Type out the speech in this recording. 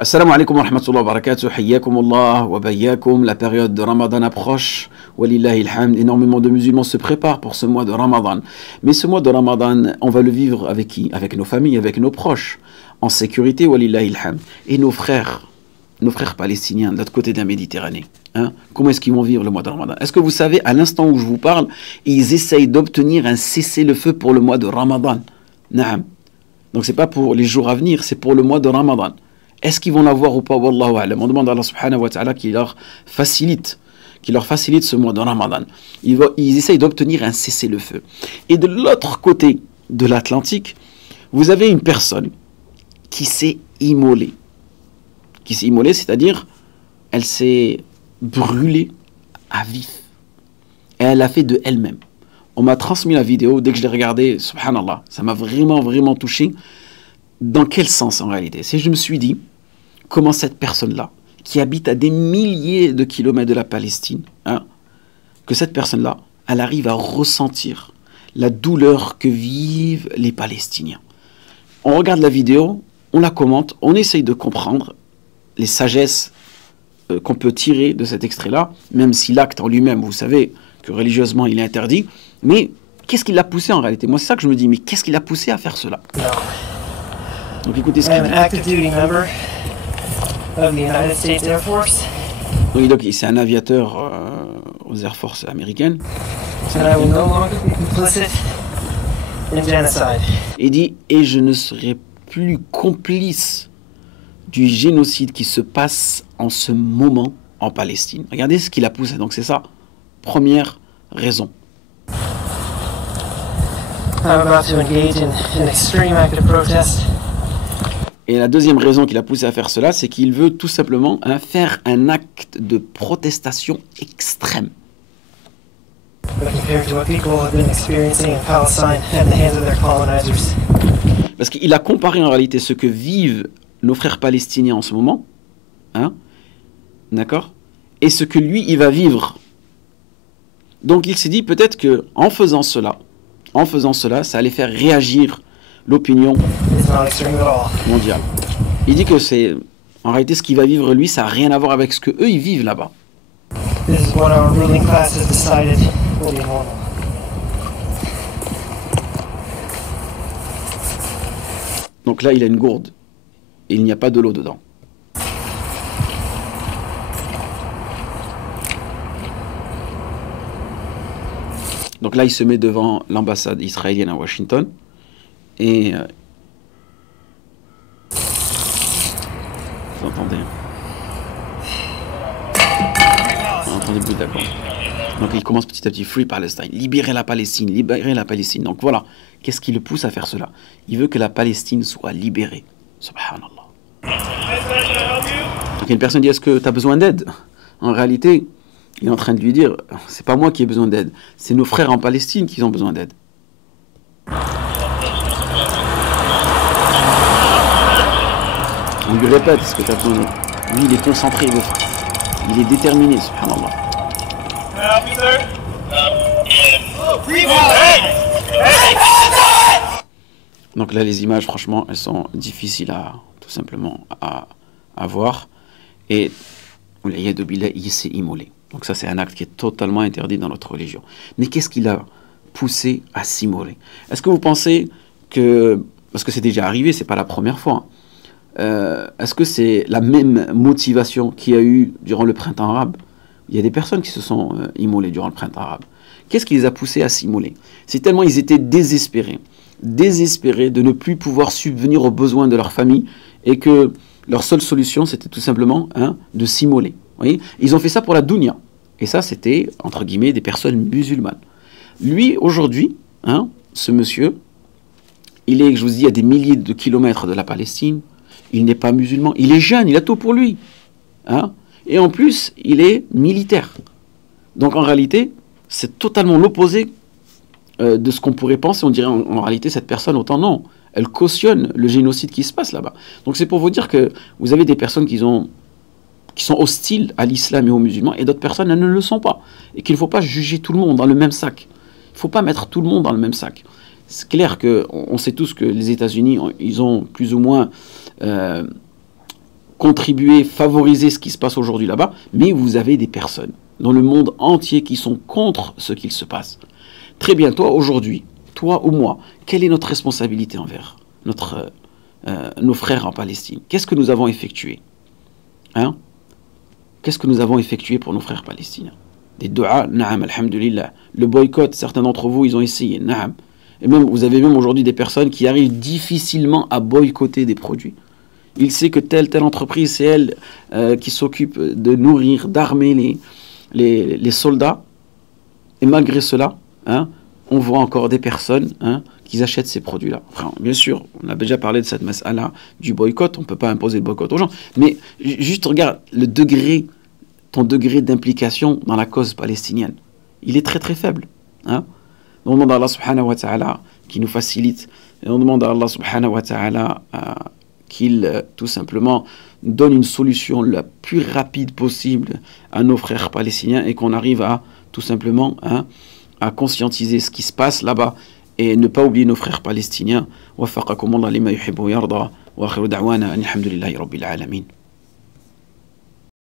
Assalamu alaikum wa rahmatullahi wa barakatuh, hayyakumullah wa bayyakum, la période de Ramadan approche, walillahi alhamd, énormément de musulmans se préparent pour ce mois de Ramadan. Mais ce mois de Ramadan, on va le vivre avec qui? Avec nos familles, avec nos proches, en sécurité, walillahi alhamd. Et nos frères palestiniens de l'autre côté de la Méditerranée, hein? Comment est-ce qu'ils vont vivre le mois de Ramadan? Est-ce que vous savez, à l'instant où je vous parle, ils essayent d'obtenir un cessez-le-feu pour le mois de Ramadan? Naam. Donc c'est pas pour les jours à venir, c'est pour le mois de Ramadan. Est-ce qu'ils vont l'avoir ou pas? Wallahu a'lam. On demande à Allah subhanahu wa ta'ala qu'il leur facilite ce mois de Ramadan. Ils essayent d'obtenir un cessez-le-feu. Et de l'autre côté de l'Atlantique, vous avez une personne qui s'est immolée. Qui s'est immolée, c'est-à-dire, elle s'est brûlée à vif. Et elle l'a fait de elle-même. On m'a transmis la vidéo, dès que je l'ai regardée, subhanallah, ça m'a vraiment touché. Dans quel sens en réalité? C'est que je me suis dit, comment cette personne-là, qui habite à des milliers de kilomètres de la Palestine, hein, que cette personne-là, elle arrive à ressentir la douleur que vivent les Palestiniens. On regarde la vidéo, on la commente, on essaye de comprendre les sagesses qu'on peut tirer de cet extrait-là, même si l'acte en lui-même, vous savez que religieusement il est interdit, mais qu'est-ce qui l'a poussé en réalité? Moi c'est ça que je me dis, mais qu'est-ce qui l'a poussé à faire cela? Donc écoutez ce qu'il dit. Oui, donc c'est un aviateur aux Air Force américaines. Il dit, et je ne serai plus complice du génocide qui se passe en ce moment en Palestine. Regardez ce qui l'a poussé. Donc c'est ça, première raison. Et la deuxième raison qui l'a poussé à faire cela, c'est qu'il veut tout simplement faire un acte de protestation extrême. Parce qu'il a comparé en réalité ce que vivent nos frères palestiniens en ce moment, hein, d'accord, et ce que lui, il va vivre. Donc il s'est dit peut-être qu'en faisant cela, ça allait faire réagir l'opinion mondiale. Il dit que c'est, en réalité, ce qu'il va vivre lui, ça n'a rien à voir avec ce que eux ils vivent là-bas. Donc là, il a une gourde et il n'y a pas de l'eau dedans. Donc là, il se met devant l'ambassade israélienne à Washington. Et vous entendez le bruit d'accord. Donc il commence petit à petit, Free Palestine, libérer la Palestine, libérer la Palestine. Donc voilà, qu'est-ce qui le pousse à faire cela? Il veut que la Palestine soit libérée. Subhanallah. Donc une personne dit, est-ce que tu as besoin d'aide? En réalité, il est en train de lui dire, c'est pas moi qui ai besoin d'aide, c'est nos frères en Palestine qui ont besoin d'aide. On lui répète ce que tu as besoin. Lui, il est concentré, il est déterminé, subhanallah. Donc là, les images, franchement, elles sont difficiles tout simplement à voir. Et il s'est immolé. Donc ça, c'est un acte qui est totalement interdit dans notre religion. Mais qu'est-ce qui l'a poussé à s'immoler? Est-ce que vous pensez que, parce que c'est déjà arrivé, c'est pas la première fois, est-ce que c'est la même motivation qu'il y a eu durant le printemps arabe? Il y a des personnes qui se sont immolées durant le printemps arabe. Qu'est-ce qui les a poussés à s'immoler? C'est tellement ils étaient désespérés de ne plus pouvoir subvenir aux besoins de leur famille et que leur seule solution c'était tout simplement de s'immoler. Ils ont fait ça pour la dunya. Et ça c'était entre guillemets des personnes musulmanes. Lui aujourd'hui, ce monsieur, il est, je vous dis, à des milliers de kilomètres de la Palestine. Il n'est pas musulman, il est jeune, il a tout pour lui. Et en plus, il est militaire. Donc en réalité, c'est totalement l'opposé de ce qu'on pourrait penser. On dirait en réalité, cette personne, autant non. Elle cautionne le génocide qui se passe là-bas. Donc c'est pour vous dire que vous avez des personnes qui sont hostiles à l'islam et aux musulmans, et d'autres personnes, elles ne le sont pas. Et qu'il ne faut pas juger tout le monde dans le même sac. Il ne faut pas mettre tout le monde dans le même sac. C'est clair qu'on sait tous que les États-Unis, ils ont plus ou moins contribuer, favoriser ce qui se passe aujourd'hui là-bas, mais vous avez des personnes dans le monde entier qui sont contre ce qu'il se passe. Très bien, toi aujourd'hui, toi ou moi, quelle est notre responsabilité envers nos frères en Palestine? Qu'est-ce que nous avons effectué? Hein? Qu'est-ce que nous avons effectué pour nos frères palestiniens? Des du'as, na'am, alhamdulillah. Le boycott, certains d'entre vous, ils ont essayé, na'am. Et même, vous avez même aujourd'hui des personnes qui arrivent difficilement à boycotter des produits. Il sait que telle entreprise, c'est elle qui s'occupe de nourrir, d'armer les soldats. Et malgré cela, hein, on voit encore des personnes qui achètent ces produits-là. Enfin, bien sûr, on a déjà parlé de cette mas'ala du boycott. On ne peut pas imposer le boycott aux gens. Mais juste regarde ton degré d'implication dans la cause palestinienne. Il est très très faible. Hein. On demande à Allah subhanahu wa ta'ala qui nous facilite. Et on demande à Allah subhanahu wa ta'ala qu'il tout simplement donne une solution la plus rapide possible à nos frères palestiniens et qu'on arrive à tout simplement à conscientiser ce qui se passe là-bas et ne pas oublier nos frères palestiniens. Wafaqakum Allah lima yuhibbu wa yarda wa akhiru da'wana alhamdulillahi rabbil alamin.